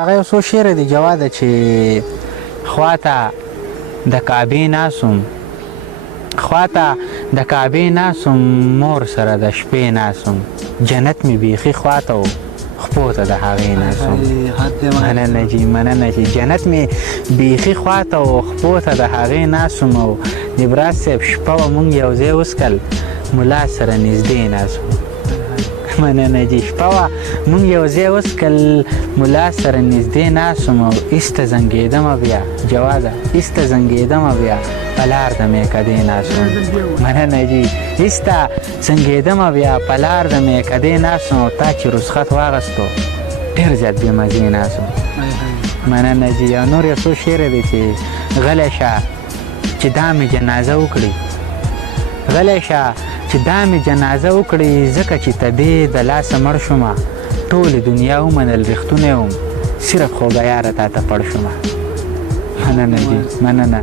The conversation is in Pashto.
هغه یو څو شعره دي جواده چې خواته د کعبې ناسم خواته د کعبې ناسم مور سره د شپې ناسم جنت مې بیخي خواته و خپو ته د هغې ناسم مننه جي مننه جي جنت مې بیخي خواته و خپو ته د هغې ناسم او نبراز صاحب شپه وه مونږ یو ځای وڅکل ملا سره نږدې ناسم مننه جي شپه وه مونږ یو ځای وڅکل ملا سره نږدې ناسم او ایسته زنګېدمه بیا جواده ایسته زنګېدمه بیا په لار د میکدې ناسم مننه جي ایسته زنګېدمه بیا په لار د میکدې ناسم او تا چې رخصت واخیستو ډېر زیات بېمزې ناسم مننه جي او نور یو څو شعره دی چې غلی شه چې دا مې جنازه وکړي غلی شه چې دا مې جنازه وکړي ځکه چې تدې د لاسه مړ شومه ټولې دنیا ومنل رښتونی وم صرف خوږه یاره تا ته پړ شومه مننه جي مننه